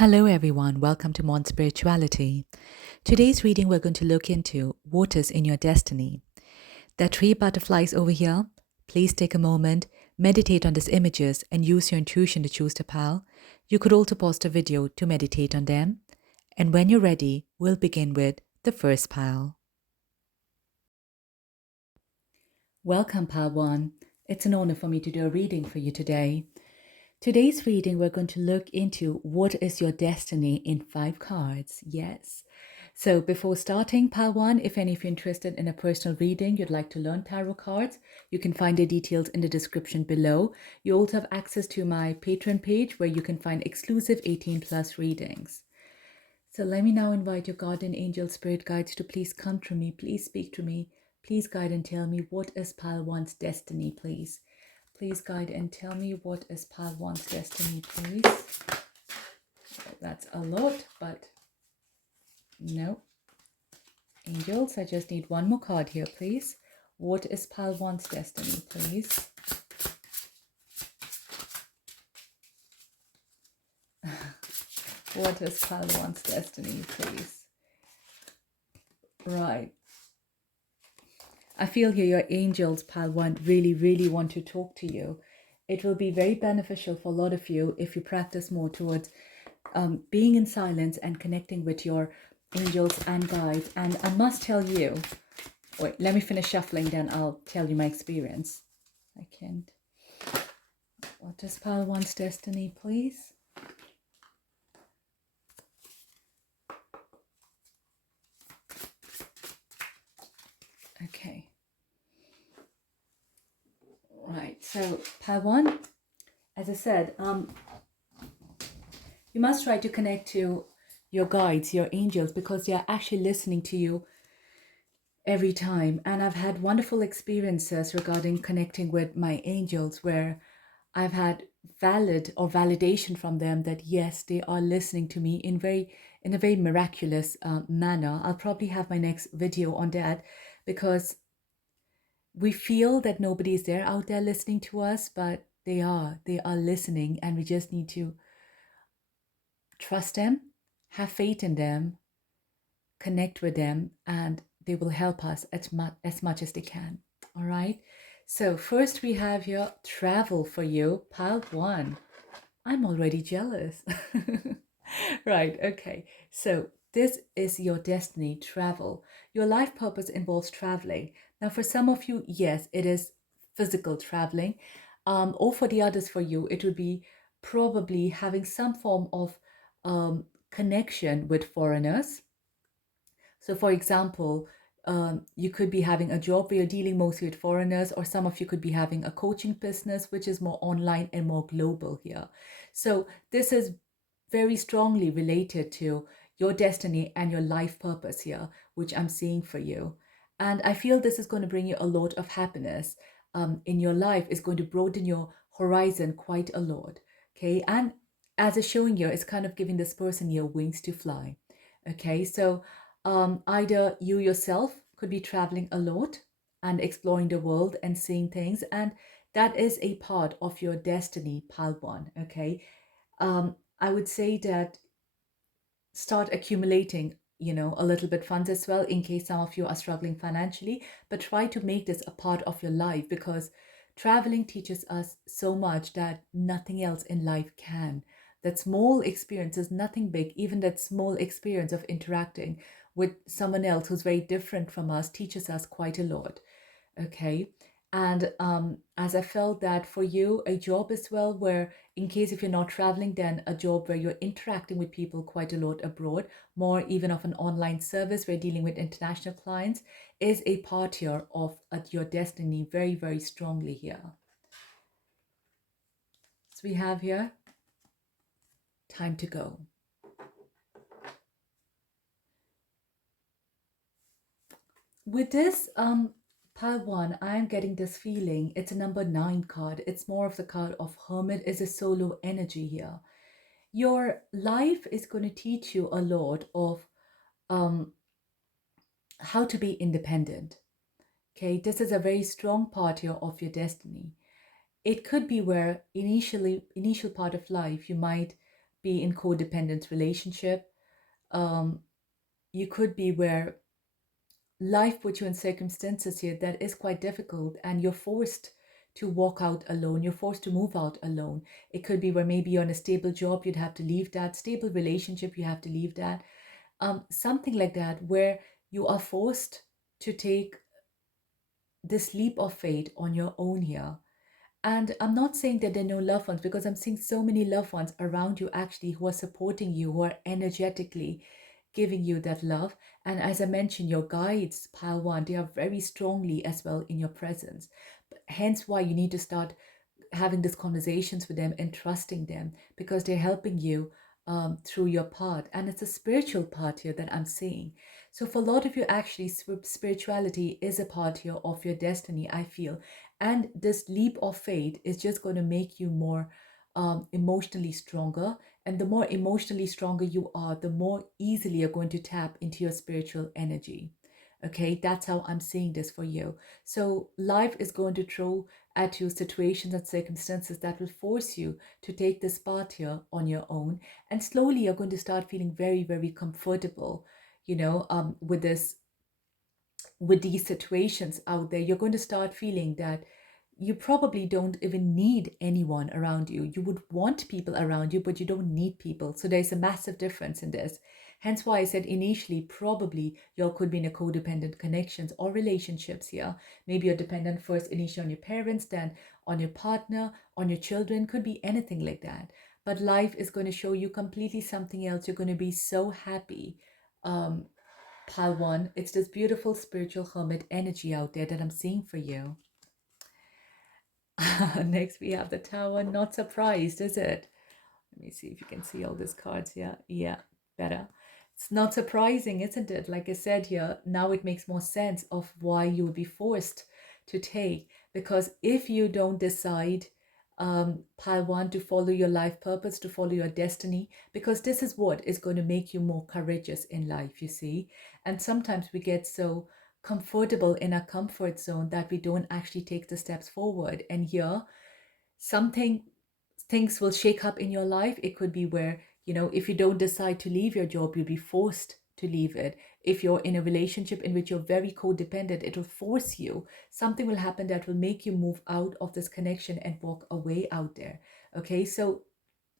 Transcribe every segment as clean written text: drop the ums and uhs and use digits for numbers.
Hello, everyone. Welcome to Mon Spirituality. Today's reading, we're going to look into what is in your destiny. There are three butterflies over here. Please take a moment, meditate on these images, and use your intuition to choose the pile. You could also pause the video to meditate on them. And when you're ready, we'll begin with the first pile. Welcome, Pile 1. It's an honor for me to do a reading for you today. Today's reading, we're going to look into what is your destiny in 5 cards. Yes. So before starting Pile 1, if any of you are interested in a personal reading, you'd like to learn tarot cards, you can find the details in the description below. You also have access to my Patreon page where you can find exclusive 18+ readings. So let me now invite your guardian angel spirit guides to please come to me, please speak to me, please guide and tell me what is Pile 1's destiny, please. Please guide and tell me what is Pile 1's destiny, please. Well, that's a lot, but no. Angels, I just need one more card here, please. What is Pile 1's destiny, please? What is Pile 1's destiny, please? Right. I feel here your angels, Pile 1, really want to talk to you. It will be very beneficial for a lot of you if you practice more towards being in silence and connecting with your angels and guides. And I must tell you, wait, let me finish shuffling, then I'll tell you my experience. I can't. What is Pile 1's destiny, please? Okay. Right, so Pile 1, as I said, you must try to connect to your guides, your angels, because they are actually listening to you every time. And I've had wonderful experiences regarding connecting with my angels where I've had validation from them that yes, they are listening to me in a very miraculous manner. I'll probably have my next video on that because we feel that nobody is there out there listening to us, but they are listening, and we just need to trust them, have faith in them, connect with them, and they will help us as much as they can. All right. So first we have here travel for you, Pile 1. I'm already jealous. Right. Okay. So this is your destiny, travel. Your life purpose involves traveling. Now, for some of you, yes, it is physical traveling. Or for the others, for you, it would be probably having some form of connection with foreigners. So, for example, you could be having a job where you're dealing mostly with foreigners, or some of you could be having a coaching business, which is more online and more global here. So this is very strongly related to your destiny and your life purpose here, which I'm seeing for you. And I feel this is going to bring you a lot of happiness in your life. It's going to broaden your horizon quite a lot. Okay. And as it's showing here, it's kind of giving this person here wings to fly. Okay. So either you yourself could be traveling a lot and exploring the world and seeing things, and that is a part of your destiny, Pile 1. Okay. I would say that start accumulating, a little bit funds as well in case some of you are struggling financially, but try to make this a part of your life because traveling teaches us so much that nothing else in life can. That small experience is nothing big, even that small experience of interacting with someone else who's very different from us teaches us quite a lot. Okay. And as I felt that for you, a job as well, where in case if you're not traveling, then a job where you're interacting with people quite a lot abroad, more even of an online service where dealing with international clients is a part here of your destiny very strongly here. So we have here time to go. With this Pile 1, I'm getting this feeling. It's a number 9 card. It's more of the card of Hermit, is a solo energy here. Your life is going to teach you a lot of how to be independent. Okay, this is a very strong part here of your destiny. It could be where initial part of life you might be in codependent relationship. Um, you could be where life puts you in circumstances here that is quite difficult, and you're forced to walk out alone. You're forced to move out alone. It could be where maybe you're in a stable job, you'd have to leave that. Stable relationship, you have to leave that. Something like that, where you are forced to take this leap of faith on your own here. And I'm not saying that there are no loved ones, because I'm seeing so many loved ones around you actually who are supporting you, who are energetically giving you that love. And as I mentioned, your guides, pile one, they are very strongly as well in your presence. Hence why you need to start having these conversations with them and trusting them, because they're helping you through your path. And it's a spiritual part here that I'm seeing. So for a lot of you, actually, spirituality is a part here of your destiny, I feel. And this leap of faith is just going to make you more emotionally stronger. And the more emotionally stronger you are, the more easily you're going to tap into your spiritual energy. Okay, that's how I'm seeing this for you. So life is going to throw at you situations and circumstances that will force you to take this path here on your own. And slowly you're going to start feeling very, very comfortable, with this, with these situations out there. You're going to start feeling that you probably don't even need anyone around you. You would want people around you, but you don't need people. So there's a massive difference in this. Hence why I said initially, probably you could be in a codependent connections or relationships here. Maybe you're dependent first initially on your parents, then on your partner, on your children, could be anything like that. But life is going to show you completely something else. You're going to be so happy. Um, Pile one, it's this beautiful spiritual hermit energy out there that I'm seeing for you. Next, we have the Tower. Not surprised, is it? Let me see if you can see all these cards here. Yeah, better. It's not surprising, isn't it? Like I said here, now it makes more sense of why you will be forced to take. Because if you don't decide, pile one, to follow your life purpose, to follow your destiny, because this is what is going to make you more courageous in life, you see. And sometimes we get so comfortable in our comfort zone that we don't actually take the steps forward. And here, something things will shake up in your life. It could be where, if you don't decide to leave your job, you'll be forced to leave it. If you're in a relationship in which you're very codependent, it will force you. Something will happen that will make you move out of this connection and walk away out there. Okay, so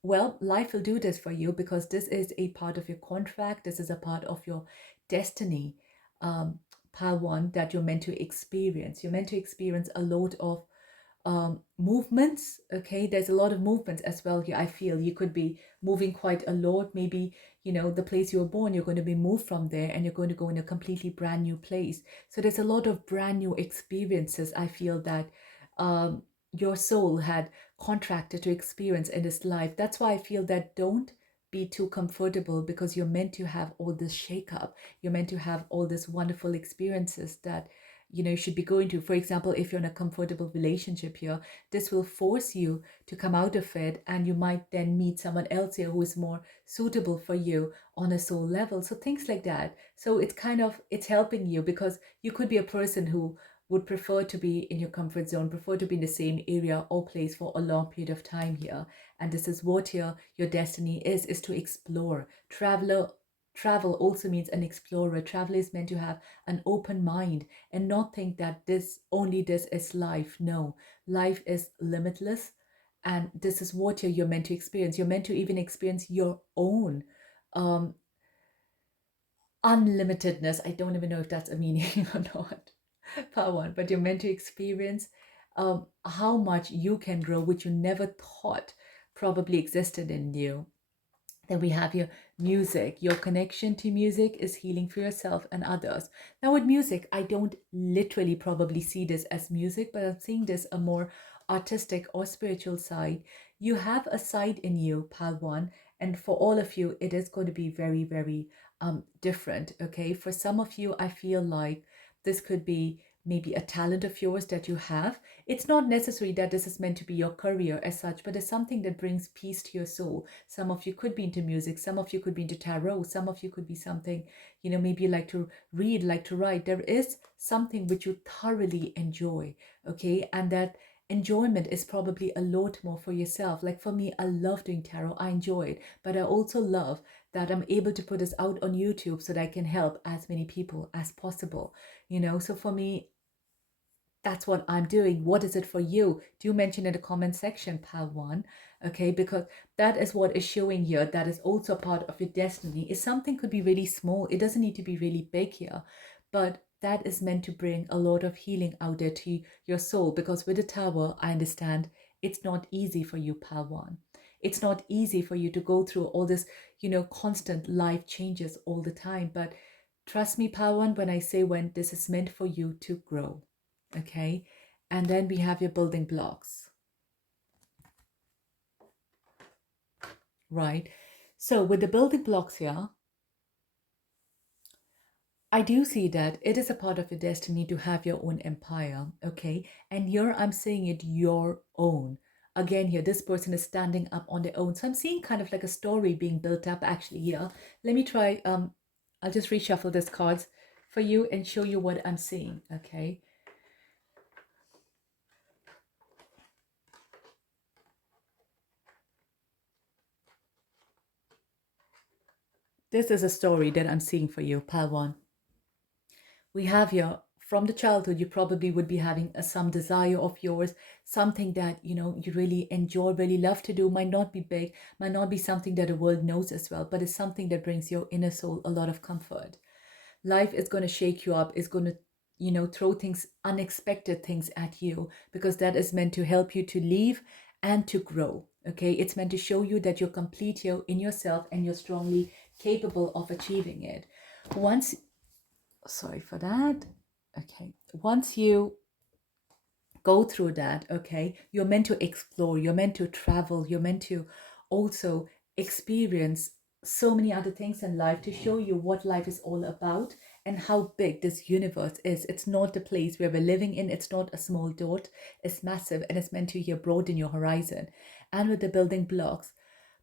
well, life will do this for you, because this is a part of your contract. This is a part of your destiny, pile one, that you're meant to experience. You're meant to experience a lot of movements. Okay, there's a lot of movements as well here. I feel you could be moving quite a lot. Maybe, the place you were born, you're going to be moved from there and you're going to go in a completely brand new place. So there's a lot of brand new experiences, I feel, that your soul had contracted to experience in this life. That's why I feel that don't be too comfortable, because you're meant to have all this shake up. You're meant to have all these wonderful experiences that you should be going to. For example, if you're in a comfortable relationship here, this will force you to come out of it, and you might then meet someone else here who is more suitable for you on a soul level. So things like that. So it's helping you, because you could be a person who would prefer to be in your comfort zone, prefer to be in the same area or place for a long period of time here. And this is what here your destiny is to explore. Travel also means an explorer. Travel is meant to have an open mind and not think that this is life. No, life is limitless, and this is what you're meant to experience. You're meant to even experience your own um unlimitedness. I don't even know if that's a meaning or not, part one, but you're meant to experience how much you can grow, which you never thought probably existed in you. Then we have your music. Your connection to music is healing for yourself and others. Now, with music, I don't literally probably see this as music, but I'm seeing this a more artistic or spiritual side. You have a side in you, pal one, and for all of you, it is going to be very, very different. Okay, for some of you, I feel like this could be maybe a talent of yours that you have. It's not necessary that this is meant to be your career as such, but it's something that brings peace to your soul. Some of you could be into music, some of you could be into tarot, some of you could be something, maybe you like to read, like to write. There is something which you thoroughly enjoy, okay? And that enjoyment is probably a lot more for yourself. Like for me, I love doing tarot. I enjoy it, but I also love that I'm able to put this out on YouTube so that I can help as many people as possible. So for me, that's what I'm doing. What is it for you? Do mention in the comment section, pal one. Okay, because that is what is showing here. That is also part of your destiny. If something could be really small, it doesn't need to be really big here, but that is meant to bring a lot of healing out there to your soul. Because with the tower, I understand it's not easy for you, pal one. It's not easy for you to go through all this, constant life changes all the time. But trust me, pal one, when I say when this is meant for you to grow. Okay, and then we have your building blocks, right? So with the building blocks here, I do see that it is a part of your destiny to have your own empire. Okay, and here I'm saying it your own. Again, here this person is standing up on their own, so I'm seeing kind of like a story being built up actually here. Let me try. I'll just reshuffle these cards for you and show you what I'm seeing. Okay. This is a story that I'm seeing for you, pal one. We have here from the childhood, you probably would be having some desire of yours, something that you really enjoy, really love to do. Might not be big, might not be something that the world knows as well, but it's something that brings your inner soul a lot of comfort. Life is going to shake you up, is going to throw things, unexpected things at you, because that is meant to help you to live and to grow. Okay, it's meant to show you that you're complete here in yourself and you're strongly capable of achieving it. Once Sorry for that. Okay, once you go through that, okay, you're meant to explore, you're meant to travel, you're meant to also experience so many other things in life to show you what life is all about and how big this universe is. It's not the place where we're living in, it's not a small dot, it's massive, and it's meant to here broaden your horizon. And with the building blocks,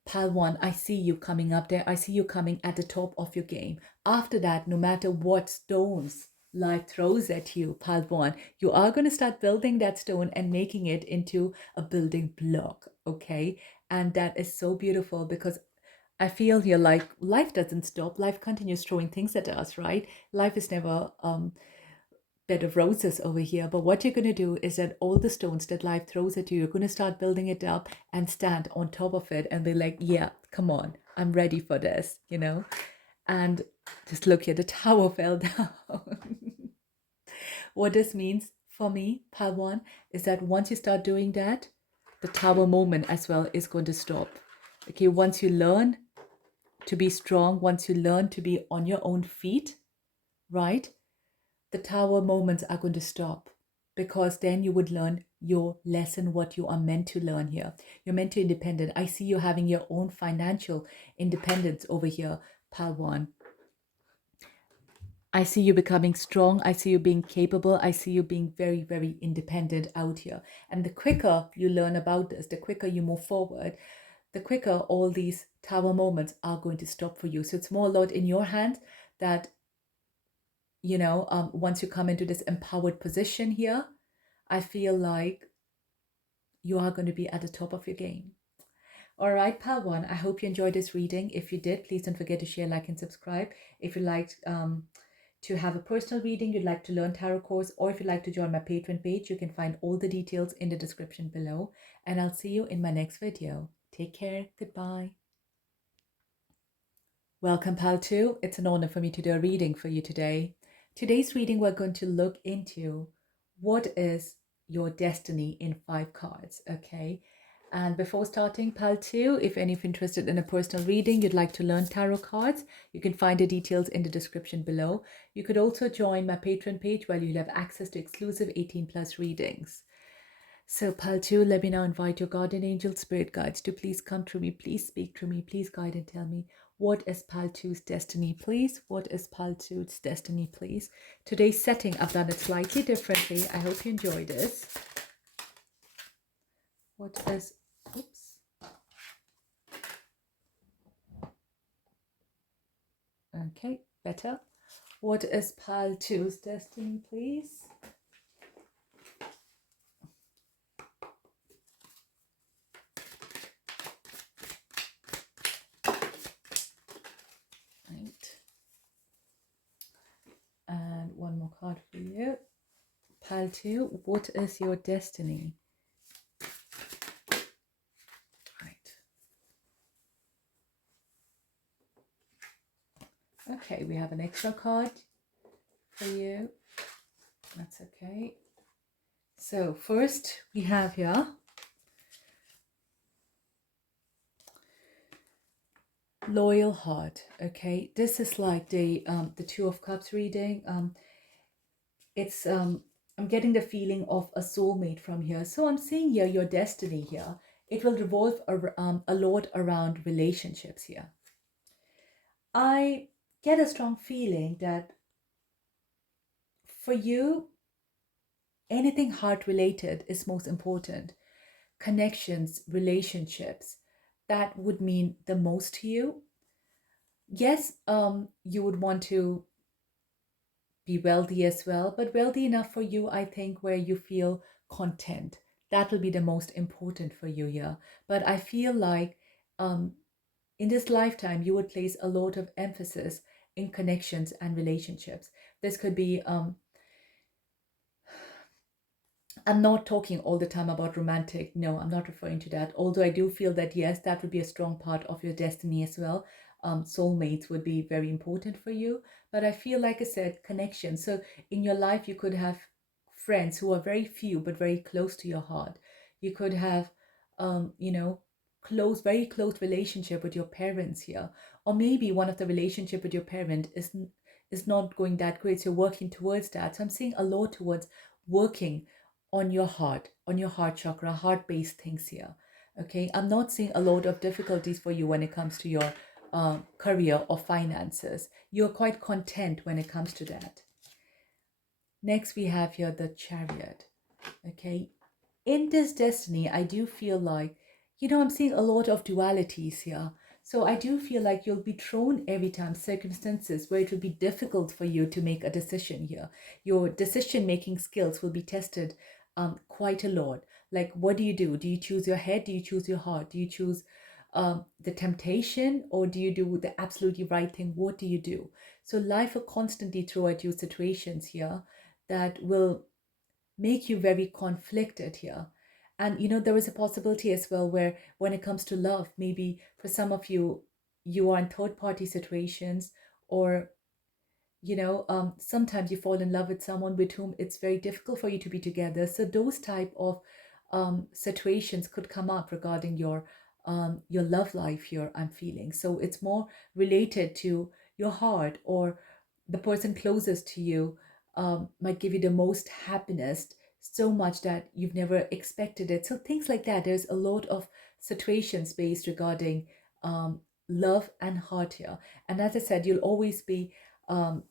pal one, I see you coming up there. I see you coming at the top of your game. After that, no matter what stones life throws at you, pal one, you are going to start building that stone and making it into a building block. Okay. And that is so beautiful, because I feel here like life doesn't stop. Life continues throwing things at us, right? Life is never bed of roses over here. But what you're going to do is that all the stones that life throws at you, you're going to start building it up and stand on top of it and be like, yeah, come on, I'm ready for this, And just look here, the tower fell down. What this means for me, pal one, is that once you start doing that, the tower moment as well is going to stop. Okay, once you learn to be strong, once you learn to be on your own feet, right? The tower moments are going to stop, because then you would learn your lesson, what you are meant to learn here. You're meant to independent. I see you having your own financial independence over here, pal one. I see you becoming strong. I see you being capable. I see you being very, very independent out here. And the quicker you learn about this, the quicker you move forward, the quicker all these tower moments are going to stop for you. So it's more a lot in your hands that once you come into this empowered position here, I feel like you are going to be at the top of your game. All right, pal one, I hope you enjoyed this reading. If you did, please don't forget to share, like, and subscribe. If you liked to have a personal reading, you'd like to learn tarot course, or if you'd like to join my Patreon page, you can find all the details in the description below. And I'll see you in my next video. Take care. Goodbye. Welcome, pal two. It's an honor for me to do a reading for you today. Today's reading, we're going to look into what is your destiny in 5 cards, okay? And before starting, pal two, if any of you interested in a personal reading, you'd like to learn tarot cards, you can find the details in the description below. You could also join my Patreon page where you'll have access to exclusive 18+ readings. So, pal two, let me now invite your guardian angel spirit guides to please come through me, please speak through me, please guide and tell me, what is pal two's destiny, please? What is pal two's destiny, please? Today's setting, I've done it slightly differently. I hope you enjoy this. What is, oops. Okay, better. What is pal two's destiny, please? Pile 2, what is your destiny? Right. Okay, we have an extra card for you. That's okay. So first we have here loyal heart. Okay, this is like the Two of Cups reading. It's I'm getting the feeling of a soulmate from here. So I'm seeing here your destiny here. It will revolve a lot around relationships here. I get a strong feeling that for you, anything heart related is most important. Connections, relationships, that would mean the most to you. Yes, you would want to be wealthy as well, but wealthy enough for you, I think, where you feel content. That will be the most important for you here. But I feel like um, in this lifetime, you would place a lot of emphasis in connections and relationships. This could be I'm not talking all the time about romantic. No, I'm not referring to that. Although I do feel that, yes, that would be a strong part of your destiny as well. Soulmates would be very important for you. But I feel, like I said, connection. So in your life, you could have friends who are very few but very close to your heart. You could have, you know, very close relationship with your parents here. Or maybe one of the relationship with your parent is not going that great. So you're working towards that. So I'm seeing a lot towards working on your heart chakra, heart based things here. Okay, I'm not seeing a lot of difficulties for you when it comes to your career or finances. You're quite content when it comes to that. Next, we have here the Chariot. Okay, in this destiny, I do feel like, I'm seeing a lot of dualities here. So I do feel like you'll be thrown every time circumstances where it will be difficult for you to make a decision here. Your decision making skills will be tested quite a lot. Like, what do you do? Do you choose your head? Do you choose your heart? Do you choose the temptation, or do you do the absolutely right thing? What do you do? So life will constantly throw at you situations here that will make you very conflicted here. And there is a possibility as well where when it comes to love, maybe for some of you, you are in third party situations, or sometimes you fall in love with someone with whom it's very difficult for you to be together. So those type of situations could come up regarding your love life here, I'm feeling. So it's more related to your heart, or the person closest to you might give you the most happiness, so much that you've never expected it. So things like that. There's a lot of situations based regarding love and heart here. And as I said, you'll always be um,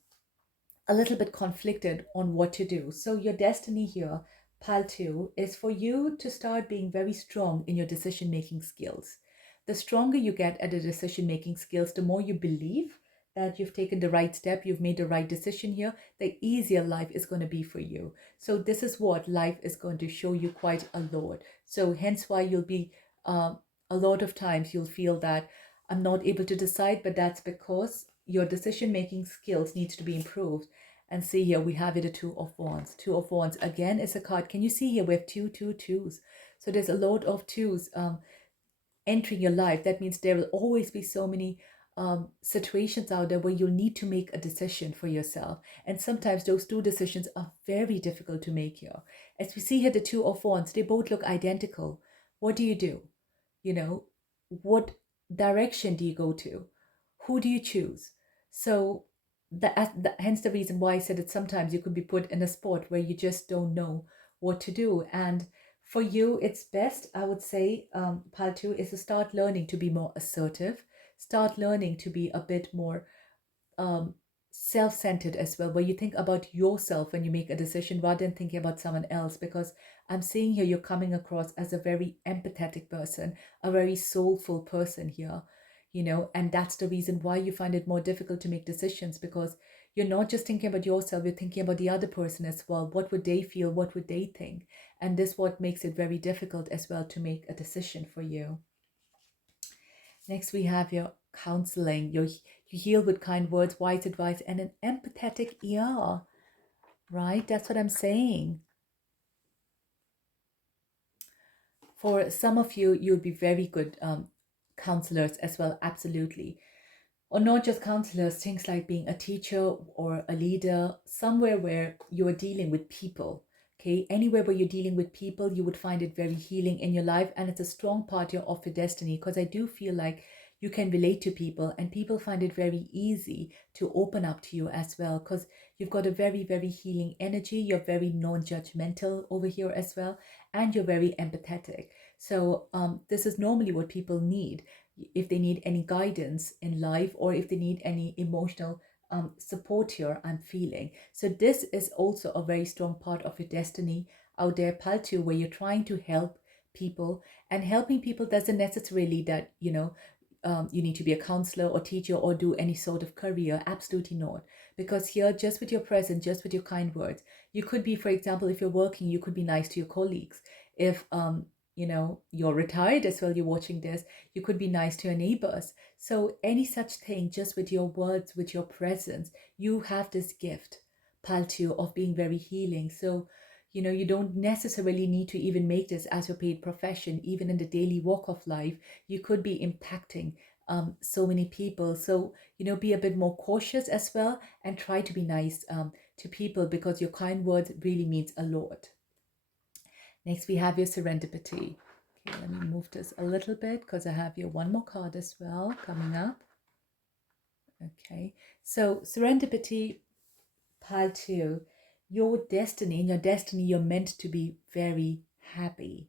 a little bit conflicted on what to do. So your destiny here, pile 2, is for you to start being very strong in your decision making skills. The stronger you get at the decision making skills, the more you believe that you've taken the right step, you've made the right decision here, the easier life is going to be for you. So this is what life is going to show you quite a lot. So hence why you'll be a lot of times you'll feel that I'm not able to decide, but that's because your decision making skills needs to be improved. And see here, we have it a Two of Wands. Two of Wands again is a card. Can you see here? We have two twos. So there's a lot of twos entering your life. That means there will always be so many situations out there where you'll need to make a decision for yourself. And sometimes those two decisions are very difficult to make here. As we see here, the Two of Wands, they both look identical. What do you do? What direction do you go to? Who do you choose? So hence the reason why I said that sometimes you could be put in a spot where you just don't know what to do. And for you, it's best, I would say, pile 2, is to start learning to be more assertive, start learning to be a bit more um, self-centered as well, where you think about yourself when you make a decision rather than thinking about someone else. Because I'm seeing here you're coming across as a very empathetic person, a very soulful person here, and that's the reason why you find it more difficult to make decisions, because you're not just thinking about yourself, you're thinking about the other person as well. What would they feel? What would they think? And this what makes it very difficult as well to make a decision for you. Next, we have your counseling. You heal with kind words, wise advice, and an empathetic ear. Right? That's what I'm saying. For some of you, you'll be very good counselors as well, absolutely. Or not just counselors, things like being a teacher or a leader, somewhere where you are dealing with people. Okay, anywhere where you're dealing with people, you would find it very healing in your life, and it's a strong part of your destiny, because I do feel like you can relate to people, and people find it very easy to open up to you as well, because you've got a very, very healing energy. You're very non-judgmental over here as well, and you're very empathetic. So this is normally what people need if they need any guidance in life, or if they need any emotional support here, I'm feeling. So this is also a very strong part of your destiny out there, Paltu, where you're trying to help people. And helping people doesn't necessarily that, you need to be a counselor or teacher or do any sort of career. Absolutely not. Because here, just with your presence, just with your kind words, you could be, for example, if you're working, you could be nice to your colleagues. If you're retired as well, you're watching this, you could be nice to your neighbors. So any such thing, just with your words, with your presence, you have this gift, Paltu, of being very healing. So you don't necessarily need to even make this as your paid profession. Even in the daily walk of life, you could be impacting so many people. So be a bit more cautious as well, and try to be nice to people, because your kind words really means a lot. Next, we have your serendipity. Okay, let me move this a little bit, because I have your one more card as well coming up. Okay, so serendipity, pile two, your destiny. In your destiny, you're meant to be very happy.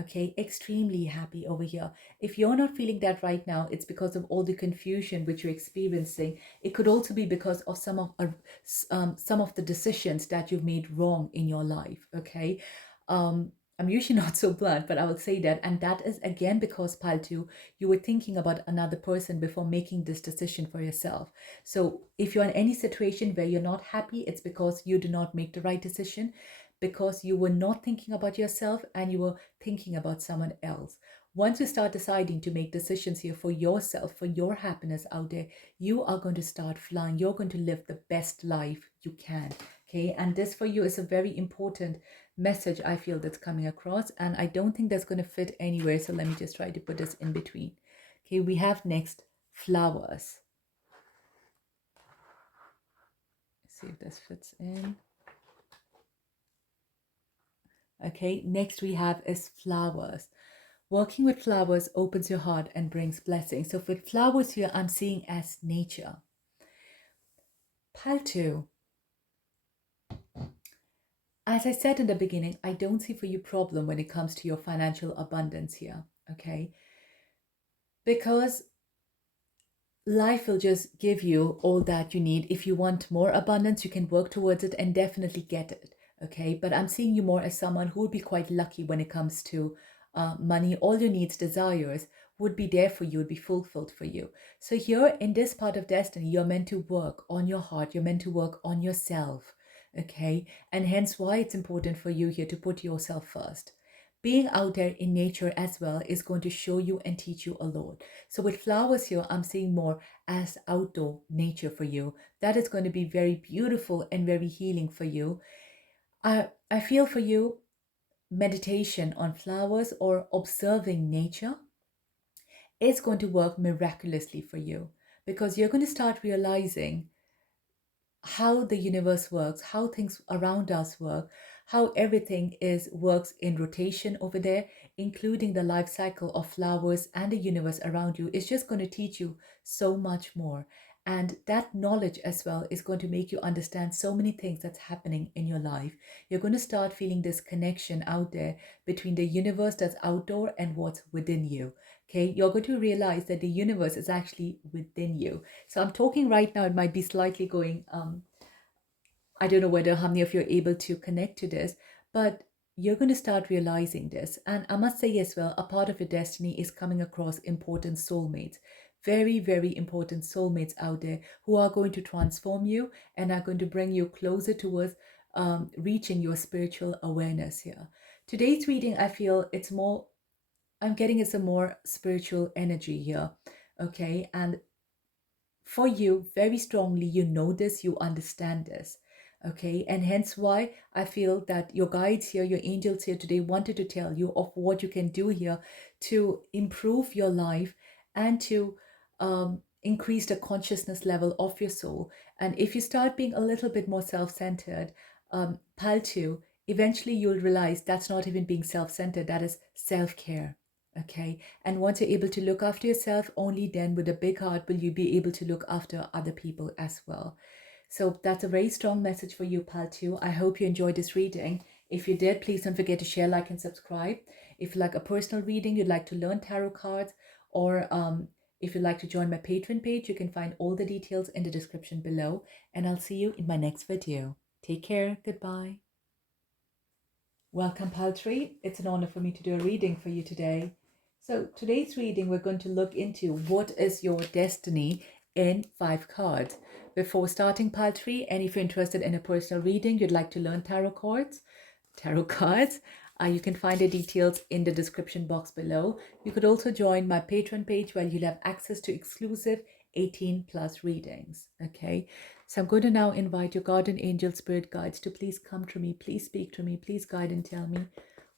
Okay, extremely happy over here. If you're not feeling that right now, it's because of all the confusion which you're experiencing. It could also be because of some of the decisions that you've made wrong in your life. Okay, I'm usually not so blunt, but I will say that, and that is again because, Paltu, you were thinking about another person before making this decision for yourself. So if you're in any situation where you're not happy, it's because you do not make the right decision, because you were not thinking about yourself and you were thinking about someone else. Once you start deciding to make decisions here for yourself, for your happiness out there, you are going to start flying. You're going to live the best life you can. Okay, and this for you is a very important message, I feel, that's coming across, and I don't think that's going to fit anywhere. So let me just try to put this in between. Okay, we have next flowers. Let's see if this fits in. Okay, next we have is flowers. Working with flowers opens your heart and brings blessings. So with flowers here, I'm seeing as nature. Paltu. As I said in the beginning, I don't see for you problem when it comes to your financial abundance here, okay? Because life will just give you all that you need. If you want more abundance, you can work towards it and definitely get it, okay? But I'm seeing you more as someone who would be quite lucky when it comes to money. All your needs, desires would be there for you, would be fulfilled for you. So here in this part of destiny, you're meant to work on your heart. You're meant to work on yourself, okay? And hence why it's important for you here to put yourself first. Being out there in nature as well is going to show you and teach you a lot. So with flowers here, I'm seeing more as outdoor nature for you. That is going to be very beautiful and very healing for you. I feel for you, meditation on flowers or observing nature is going to work miraculously for you, because you're going to start realizing how the universe works, how things around us work, how everything is works in rotation over there, including the life cycle of flowers and the universe around you. Is just going to teach you so much more. And that knowledge as well is going to make you understand so many things that's happening in your life. You're going to start feeling this connection out there between the universe that's outdoor and what's within you. Okay, you're going to realize that the universe is actually within you. So I'm talking right now, it might be slightly going, I don't know whether how many of you are able to connect to this, but you're going to start realizing this. And I must say as well, a part of your destiny is coming across important soulmates. Very, very important soulmates out there who are going to transform you and are going to bring you closer towards reaching your spiritual awareness here. Today's reading, I feel it's more, I'm getting it's a more spiritual energy here. Okay. And for you, very strongly, you know this, you understand this. Okay, and hence why I feel that your guides here, your angels here today wanted to tell you of what you can do here to improve your life and to increase the consciousness level of your soul. And if you start being a little bit more self-centered, pal 2, eventually you'll realize that's not even being self-centered, that is self-care. Okay, and once you're able to look after yourself, only then with a big heart will you be able to look after other people as well. So that's a very strong message for you, pal 2. I hope you enjoyed this reading. If you did, please don't forget to share, like, and subscribe. If you like a personal reading, you'd like to learn tarot cards, or if you'd like to join my Patreon page, you can find all the details in the description below. And I'll see you in my next video. Take care. Goodbye. Welcome, pal 3. It's an honor for me to do a reading for you today. So today's reading, we're going to look into what is your destiny in 5 cards. Before starting pal 3, and if you're interested in a personal reading, you'd like to learn tarot cards, you can find the details in the description box below. You could also join my Patreon page where you'll have access to exclusive 18 plus readings. Okay, so I'm going to now invite your guardian angel spirit guides to please come to me, please speak to me, please guide and tell me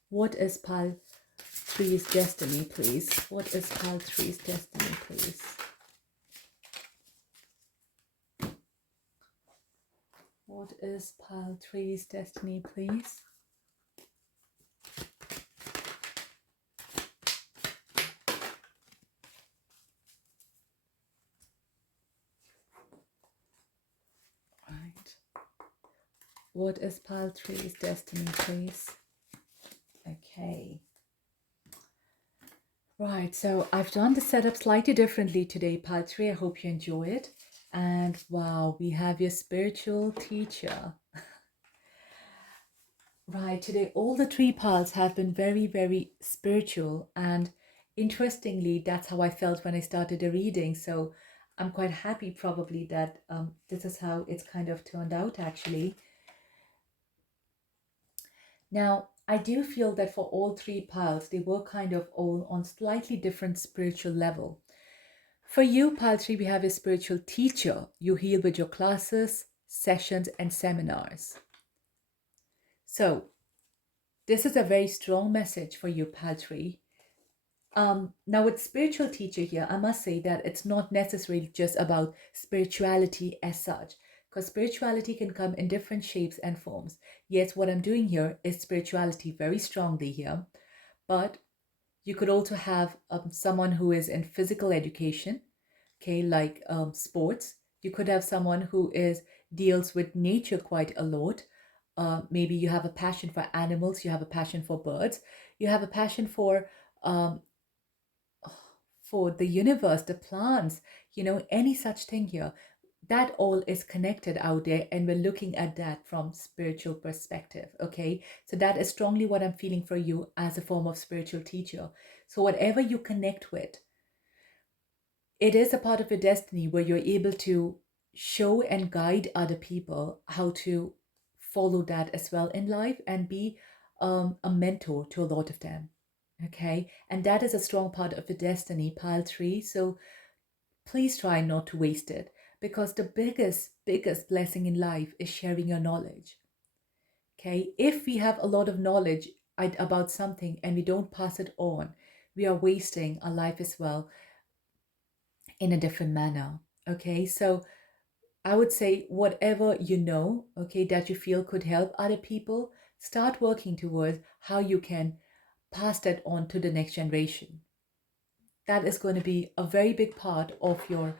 what is pal 3's destiny, please. What is pal 3's destiny, please? What is pal 3's destiny, please? Right. What is pal 3's destiny, please? Okay. Right, so I've done the setup slightly differently today, pal 3. I hope you enjoy it. And wow, we have your spiritual teacher. Right, today all the 3 pals have been very, very spiritual. And interestingly, that's how I felt when I started the reading. So I'm quite happy probably that this is how it's kind of turned out actually. Now, I do feel that for all 3 pals, they were kind of all on slightly different spiritual level. For you, pal 3, we have a spiritual teacher. You heal with your classes, sessions, and seminars. So this is a very strong message for you, pal 3. Now with spiritual teacher here, I must say that it's not necessarily just about spirituality as such, because spirituality can come in different shapes and forms. Yes, what I'm doing here is spirituality very strongly here, but you could also have someone who is in physical education, okay, like sports. You could have someone who deals with nature quite a lot. Maybe you have a passion for animals, you have a passion for birds, you have a passion um, for the universe, the plants, any such thing here. That all is connected out there, and we're looking at that from spiritual perspective. Okay, so that is strongly what I'm feeling for you as a form of spiritual teacher. So whatever you connect with, it is a part of your destiny where you're able to show and guide other people how to follow that as well in life and be a mentor to a lot of them. Okay, and that is a strong part of your destiny, pile 3. So please try not to waste it, because the biggest blessing in life is sharing your knowledge. Okay, if we have a lot of knowledge about something and we don't pass it on, we are wasting our life as well in a different manner. Okay, so I would say whatever okay, that you feel could help other people, start working towards how you can pass that on to the next generation. That is going to be a very big part of your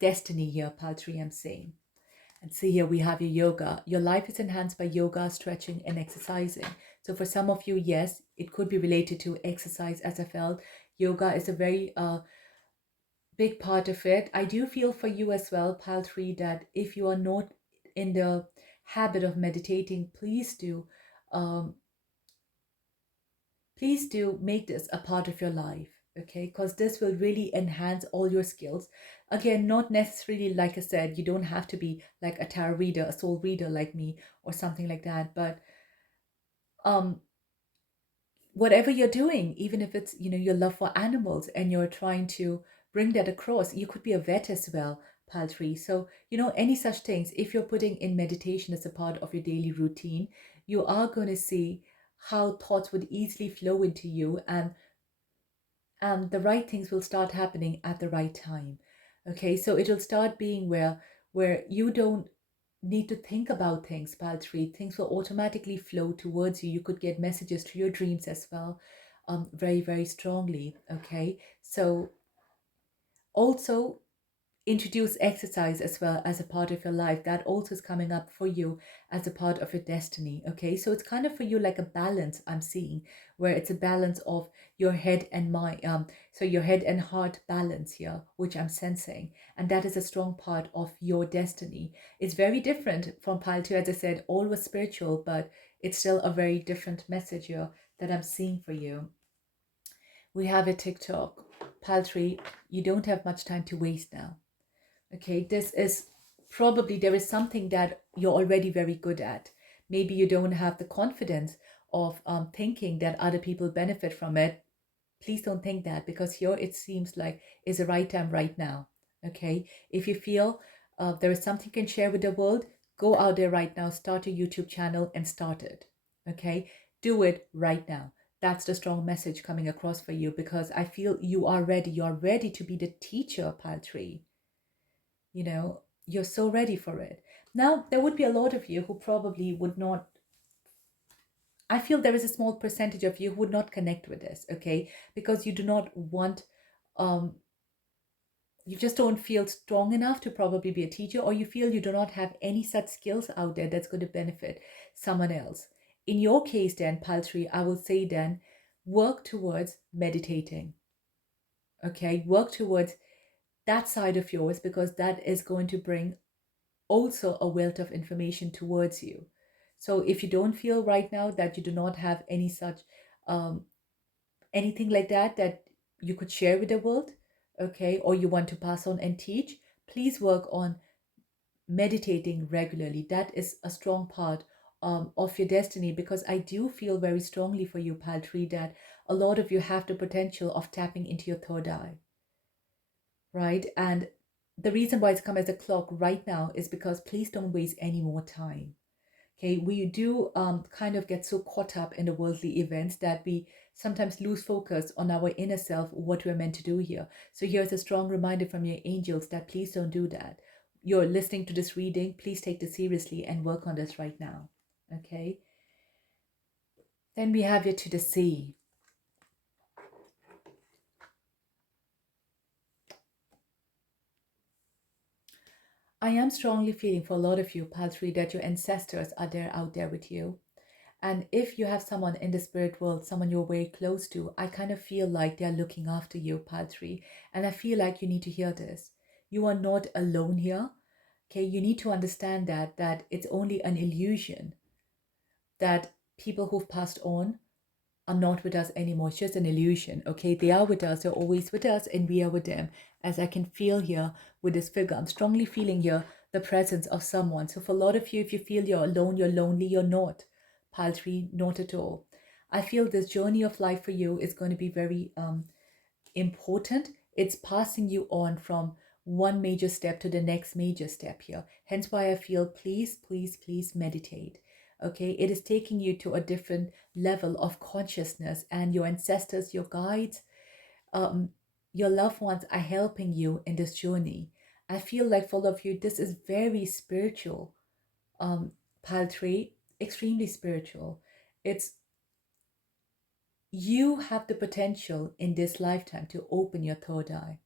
destiny here, pal 3, I'm saying. And see, here we have your yoga. Your life is enhanced by yoga, stretching, and exercising. So for some of you, yes, it could be related to exercise, as I felt. Yoga is a very big part of it. I do feel for you as well, pal 3, that if you are not in the habit of meditating, um, please do make this a part of your life. Okay, because this will really enhance all your skills. Again, not necessarily, like I said, you don't have to be like a tarot reader, a soul reader like me or something like that, but um whatever you're doing, even if it's your love for animals and you're trying to bring that across, you could be a vet as well, pile 3. So, you know, any such things, if you're putting in meditation as a part of your daily routine, you are going to see how thoughts would easily flow into you, and the right things will start happening at the right time. Okay, so it'll start being where you don't need to think about things, pile 3. Things will automatically flow towards you. You could get messages to your dreams as well, very, very strongly. Okay, so also introduce exercise as well as a part of your life. That also is coming up for you as a part of your destiny. Okay, so it's kind of for you like a balance I'm seeing, where it's a balance of your head and mind, so your head and heart balance here, which I'm sensing, and that is a strong part of your destiny. It's very different from pile 2, as I said, always spiritual, but it's still a very different message here that I'm seeing for you. We have a TikTok. Pile 3, you don't have much time to waste now. Okay, this is probably, there is something that you're already very good at. Maybe you don't have the confidence of thinking that other people benefit from it. Please don't think that, because here it seems like is the right time right now. Okay, if you feel there is something you can share with the world, go out there right now, start a YouTube channel and start it. Okay, do it right now. That's the strong message coming across for you, because I feel you are ready. You're ready to be the teacher, pile 3. You know, you're so ready for it. Now, there would be a lot of you who probably would not, I feel there is a small percentage of you who would not connect with this, okay? Because you do not want, um, you just don't feel strong enough to probably be a teacher, or you feel you do not have any such skills out there that's going to benefit someone else. In your case, then, pile 3, I will say then, work towards meditating, okay? Work towards that side of yours, because that is going to bring also a wealth of information towards you. So if you don't feel right now that you do not have any such um, anything like that you could share with the world, okay, or you want to pass on and teach, please work on meditating regularly. That is a strong part of your destiny, because I do feel very strongly for you, pile 3, that a lot of you have the potential of tapping into your third eye, right? And the reason why it's come as a clock right now is because please don't waste any more time. Okay, we do kind of get so caught up in the worldly events that we sometimes lose focus on our inner self, what we're meant to do here. So here's a strong reminder from your angels that please don't do that. You're listening to this reading, please take this seriously and work on this right now. Okay, then we have you to the sea. I am strongly feeling for a lot of you, pile 3, that your ancestors are there out there with you. And if you have someone in the spirit world, someone you're very close to, I kind of feel like they're looking after you, pile 3. And I feel like you need to hear this. You are not alone here. Okay, you need to understand that it's only an illusion, that people who've passed on are not with us anymore. It's just an illusion. Okay, they are with us, they're always with us, and we are with them. As I can feel here with this figure, I'm strongly feeling here the presence of someone. So for a lot of you, if you feel you're alone, you're lonely, you're not. Pile 3, not at all. I feel this journey of life for you is going to be very important. It's passing you on from one major step to the next major step here. Hence why I feel please, please, please meditate. Okay, it is taking you to a different level of consciousness, and your ancestors, your guides, um, your loved ones are helping you in this journey. I feel like for all of you, this is very spiritual. Pile 3, extremely spiritual. It's, you have the potential in this lifetime to open your third eye.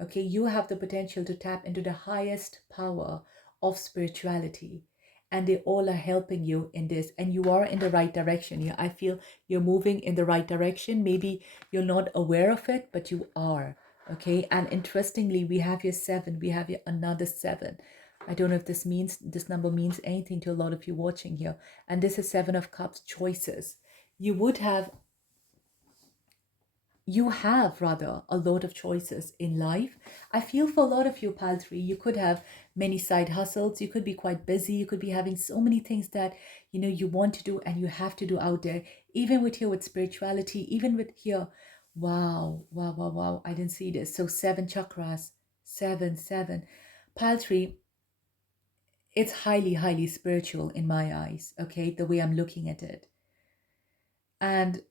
Okay, you have the potential to tap into the highest power of spirituality, and they all are helping you in this, and you are in the right direction. I feel you're moving in the right direction. Maybe you're not aware of it, but you are. Okay, and interestingly, we have your 7, we have your another 7. I don't know if this number means anything to a lot of you watching here. And this is 7 of Cups, choices. You have rather a lot of choices in life. I feel for a lot of you, pile 3, you could have many side hustles. You could be quite busy. You could be having so many things that you want to do and you have to do out there. Even with spirituality, even with here. Wow, wow, wow, wow. I didn't see this. So 7 chakras, 7, 7. Pile 3, it's highly, highly spiritual in my eyes, okay, the way I'm looking at it. And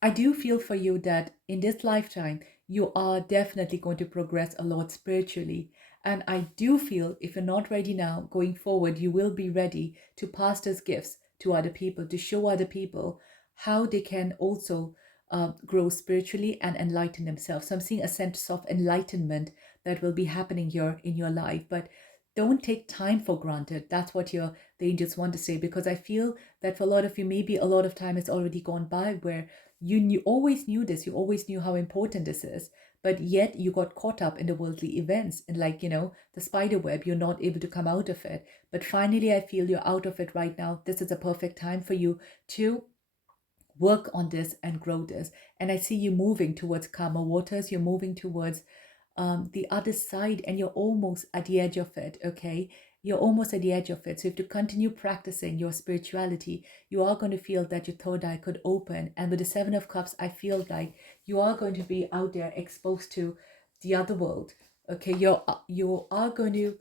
I do feel for you that in this lifetime, you are definitely going to progress a lot spiritually. And I do feel if you're not ready now, going forward, you will be ready to pass those gifts to other people, to show other people how they can also grow spiritually and enlighten themselves. So I'm seeing a sense of enlightenment that will be happening here in your life. But don't take time for granted. That's what the angels want to say, because I feel that for a lot of you, maybe a lot of time has already gone by where you always knew this, you always knew how important this is, but yet you got caught up in the worldly events and, like, the spider web, you're not able to come out of it. But finally, I feel you're out of it right now. This is a perfect time for you to work on this and grow this. And I see you moving towards calmer waters, you're moving towards the other side, and you're almost at the edge of it, okay? You're almost at the edge of it. So if you continue practicing your spirituality, you are going to feel that your third eye could open. And with the Seven of Cups, I feel like you are going to be out there exposed to the other world, okay? You are going to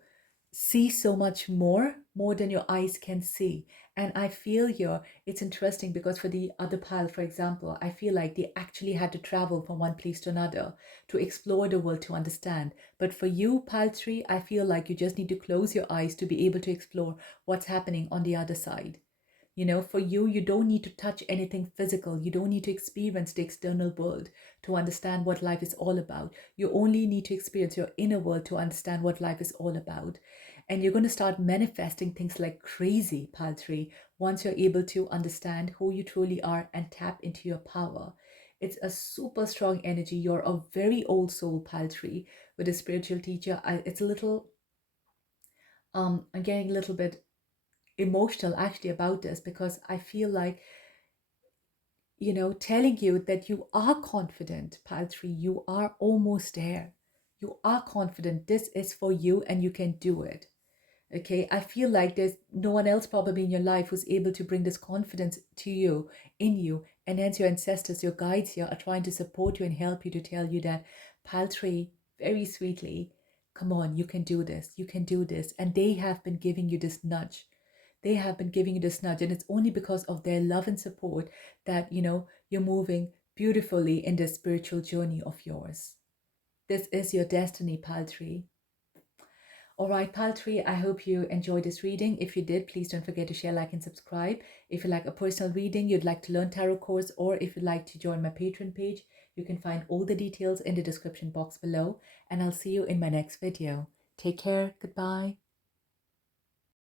see so much more than your eyes can see. And I feel here it's interesting because for the other pile, for example, I feel like they actually had to travel from one place to another to explore the world, to understand. But for you, pile 3, I feel like you just need to close your eyes to be able to explore what's happening on the other side. For you, you don't need to touch anything physical. You don't need to experience the external world to understand what life is all about. You only need to experience your inner world to understand what life is all about. And you're going to start manifesting things like crazy, pile 3, once you're able to understand who you truly are and tap into your power. It's a super strong energy. You're a very old soul, pile 3, with a spiritual teacher. It's a little, I'm getting a little bit emotional actually about this, because I feel like, telling you that you are confident, pile 3, you are almost there. You are confident. This is for you and you can do it. Okay, I feel like there's no one else probably in your life who's able to bring this confidence to you, in you, and hence your ancestors, your guides here are trying to support you and help you, to tell you that, pile 3, very sweetly, come on, you can do this, you can do this. And they have been giving you this nudge. They have been giving you this nudge, and it's only because of their love and support that, you're moving beautifully in this spiritual journey of yours. This is your destiny, pile 3. All right, pile 3, I hope you enjoyed this reading. If you did, please don't forget to share, like, and subscribe. If you like a personal reading, you'd like to learn tarot course, or if you'd like to join my Patreon page, you can find all the details in the description box below. And I'll see you in my next video. Take care. Goodbye.